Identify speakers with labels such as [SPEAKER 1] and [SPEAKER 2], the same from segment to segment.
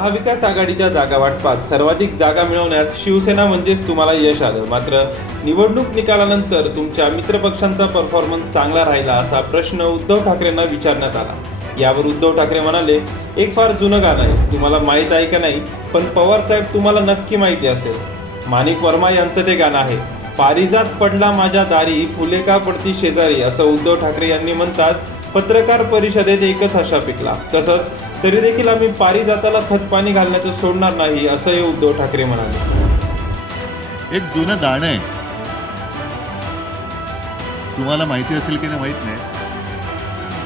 [SPEAKER 1] महाविकास आघाडीच्या जागा वाटपात सर्वाधिक जागा मिळवण्यात शिवसेना म्हणजेच तुम्हाला यश आलं. मात्र निवडणूक निकालानंतर तुमच्या मित्रपक्षांचा परफॉर्मन्स चांगला राहिला असा प्रश्न उद्धव ठाकरेंना विचारण्यात आला. यावर उद्धव ठाकरे म्हणाले एक फार जुनं गाणं आहे. तुम्हाला माहीत आहे का नाही? पण पवार साहेब तुम्हाला नक्की माहिती असेल. माणिक वर्मा यांचं ते गाणं आहे पारिजात पडला माझ्या दारी फुले का पडती शेजारी असं उद्धव ठाकरे यांनी म्हणताच पत्रकार परिषदेत एकच हशा पिकला. तसंच तरी देखील आम्ही पारिजाताला खतपाणी घालण्याचं सोडणार नाही असंही उद्धव ठाकरे म्हणाले.
[SPEAKER 2] एक जुनं गाणं आहे. तुम्हाला माहिती असेल की नाही माहीत नाही.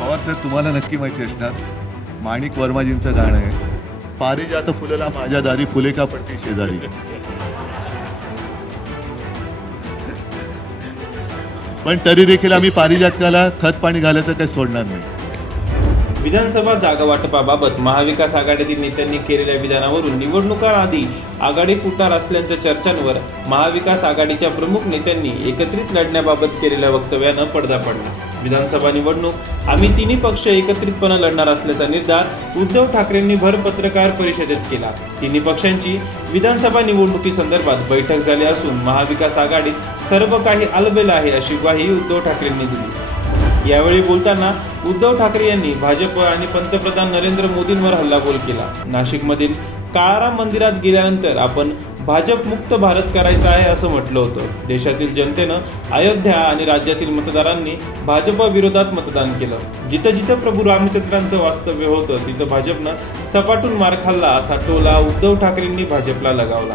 [SPEAKER 2] पवार सर तुम्हाला नक्की माहिती असणार. माणिक वर्माजींचं गाणं आहे. पारिजात फुलला माझ्या दारी फुले का पडती शेजारी? पण तरी देखील आम्ही पारिजातकाला खत पाणी घालायचं काही सोडणार नाही.
[SPEAKER 1] विधानसभा जागा वाटपाबाबत महाविकास आघाडीतील नेत्यांनी केलेल्या विधानावरून निवडणुकाआधी आघाडी फुटणार असल्याच्या चर्चांवर महाविकास आघाडीच्या प्रमुख नेत्यांनी एकत्रित लढण्याबाबत केलेल्या वक्तव्यानं पडदा पडला. विधानसभा निवडणूक. आम्ही तिन्ही पक्ष एकत्रितपणे लढणार असल्याचा निर्धार उद्धव ठाकरेंनी भर पत्रकार परिषदेत केला. तिन्ही पक्षांची विधानसभा निवडणुकीसंदर्भात बैठक झाली असून महाविकास आघाडीत सर्व काही अलबेल आहे अशी ग्वाही उद्धव ठाकरेंनी दिली. यावेळी बोलताना उद्धव ठाकरे यांनी भाजप आणि पंतप्रधान नरेंद्र मोदींवर हल्लाबोल केला. नाशिकमधील काळाराम मंदिरात गेल्यानंतर आपण भाजप मुक्त भारत करायचा आहे असं म्हटलं होतं. देशातील जनतेनं अयोध्या आणि राज्यातील मतदारांनी भाजपाविरोधात मतदान केलं. जिथं जिथं प्रभू रामचंद्रांचं वास्तव्य होतं तिथं भाजपनं सपाटून मार खाल्ला असा टोला उद्धव ठाकरेंनी भाजपला लगावला.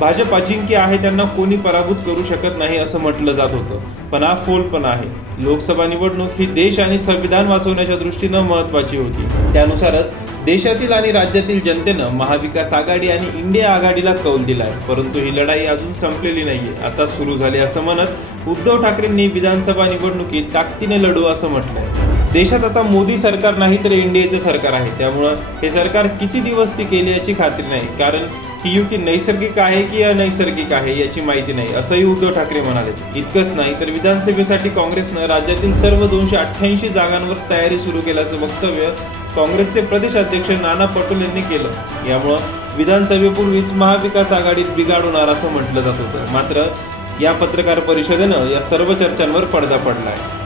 [SPEAKER 1] भाजप अजिंक्य आहे त्यांना कोणी पराभूत करू शकत नाही असं म्हटलं जात होतं. पण हा फोल पण आहे. लोकसभा निवडणूक ही देश आणि संविधान वाचवण्याच्या दृष्टीनं महत्वाची होती. त्यानुसारच देशातील आणि राज्यातील जनतेनं महाविकास आघाडी आणि इंडिया आघाडीला कौल दिलाय. परंतु ही लढाई अजून संपलेली नाहीये. आता सुरू झाली असं म्हणत उद्धव ठाकरेंनी विधानसभा निवडणुकीत ताकदीने लढू असं म्हटलंय. देशात आता मोदी सरकार नाही तर एनडीएचं सरकार आहे. त्यामुळं हे सरकार किती दिवस टिकेल याची खात्री नाही. कारण ही युती नैसर्गिक आहे की अनैसर्गिक आहे याची माहिती नाही असंही उद्धव ठाकरे म्हणाले. इतकंच नाही तर विधानसभेसाठी काँग्रेसनं राज्यातील सर्व दोनशे अठ्ठ्याऐंशी जागांवर तयारी सुरू केल्याचं वक्तव्य काँग्रेसचे प्रदेश अध्यक्ष नाना पटोले यांनी केलं. यामुळं विधानसभेपूर्वीच महाविकास आघाडीत बिघाड होणार असं म्हटलं जात होतं. मात्र या पत्रकार परिषदेनं या सर्व चर्चांवर पडदा पडलाय.